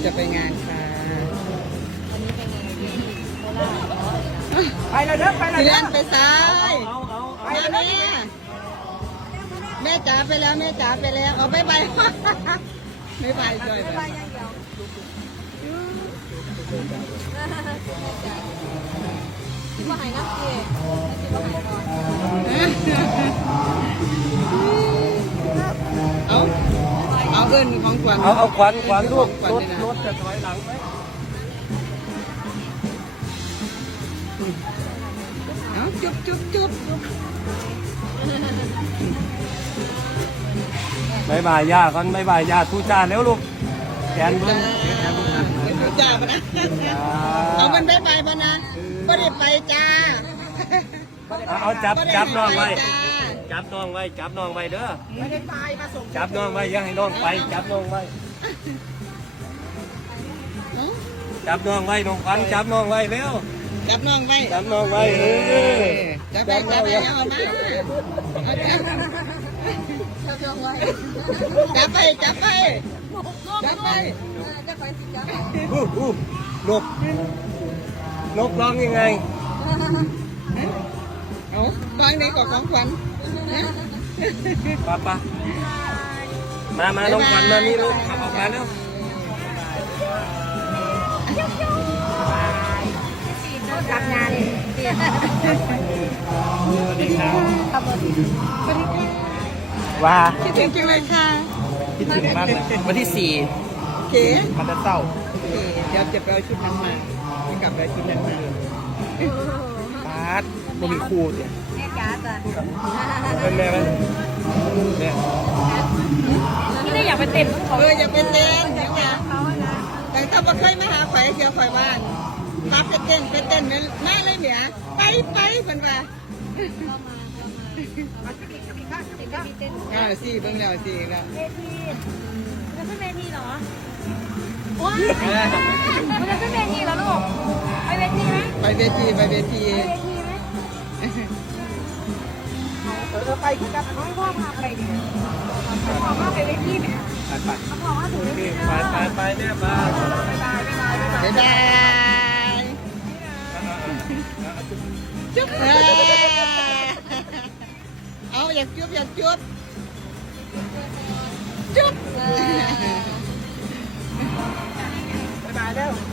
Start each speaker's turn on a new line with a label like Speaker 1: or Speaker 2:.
Speaker 1: จะไปงานค่ะ
Speaker 2: วันนี้เป็นไงที่โคราช
Speaker 3: ไปเลยเด้อไปเลย
Speaker 1: เลื่
Speaker 3: เด้
Speaker 1: อ
Speaker 3: อน
Speaker 1: ไปซ้าย
Speaker 3: ไป
Speaker 1: มา
Speaker 3: เลย
Speaker 1: แม่จ๋าไปแล้วแม่จ๋าไปแล้วเอาไปไปไม่ไปด้วย
Speaker 2: ไปอย่างเดียวคิดว่าหายน้ำเกลือคิดว่าหายก่อน
Speaker 1: เอาเอินของขวัญ
Speaker 3: เอาขวัญลูก
Speaker 1: ขวัญ
Speaker 3: รถ
Speaker 1: ด้วยนะ
Speaker 3: รถจะถอยหลังไหม
Speaker 1: เอาจุ๊บจุ๊บจุ๊บ
Speaker 3: บายบายย่าก่อนบายบายย่าทูจ้าแล้วลูกแกนเบิ้
Speaker 1: จ้าง จ้าปะนะเอามันไปปะนะไม่ได้ไปจ้า
Speaker 3: เอาจับน้องไว้
Speaker 1: จ้า
Speaker 3: จับน้องไว้จับน้องไว้เด้อ
Speaker 1: ไม่ได้ไปมาส่ง
Speaker 3: จับน้องไว้อย่าให้น้องไปจับน้องไว้จับน้องไว้น้องขวัญจับน้องไว้เร็ว
Speaker 1: จับน้องไว้
Speaker 3: จับน้องไว้
Speaker 1: จับไปเอามาเอาจับ
Speaker 2: จะยองไว้
Speaker 1: จับไปจับไปจับไป
Speaker 2: จะไปสิจ้าน
Speaker 3: กร้องยังไง
Speaker 1: เอาตอนนี้ก็ของขวัญ
Speaker 3: ป้ามาน้องขวัญมานี่ลูกขับออกมาเร็ว
Speaker 2: จับงานเตี้ย
Speaker 3: สวัสดีครับ
Speaker 2: ขับรถ
Speaker 1: สวัสดีค่ะ
Speaker 3: ว่า
Speaker 1: คิดถึงจังเลยค่ะ
Speaker 3: คิดถึงมากเลยวันที่
Speaker 1: โอเค
Speaker 3: 4มันจะเศร้า
Speaker 1: โอเคเดี๋ยวจะไปเอาชุดนั้นมาจะกลับไปเอาชุดนั้นมา
Speaker 3: ปาดบ่มีครูเนี่ย
Speaker 2: แม่จ๋าจ้ะ
Speaker 3: เป็นแม่ไหมแม่
Speaker 2: นี่ได้อยากไปเต็มของ
Speaker 1: อย่าเป็นเต้นเดี๋ยวนะ
Speaker 2: เขานะ
Speaker 1: แต่ถ้าบ่เคยมาหาข่อยเชียวข่อยว่างรับไปเต้นมาเลยเหมียไปเป็นว่า สิเบิ่งแล้วสิแล้ว
Speaker 2: เวทีมันจะขึ้นเวทีเหรอว้าวมันจะขึ้นเวทีแล้วลูกไปเวทีไหม
Speaker 1: ไปเวที
Speaker 2: ไปเวทีไหมไปคือกับน้องพ่อพาไปดิพ่อพาไปเวทีไหมเขาบอกว่าถึงเวที
Speaker 3: ไปแม่มา
Speaker 1: บ๊ายบายจุ๊บเอาอยากจุ๊บจุ๊บ
Speaker 3: บ๊ายบายแล้ว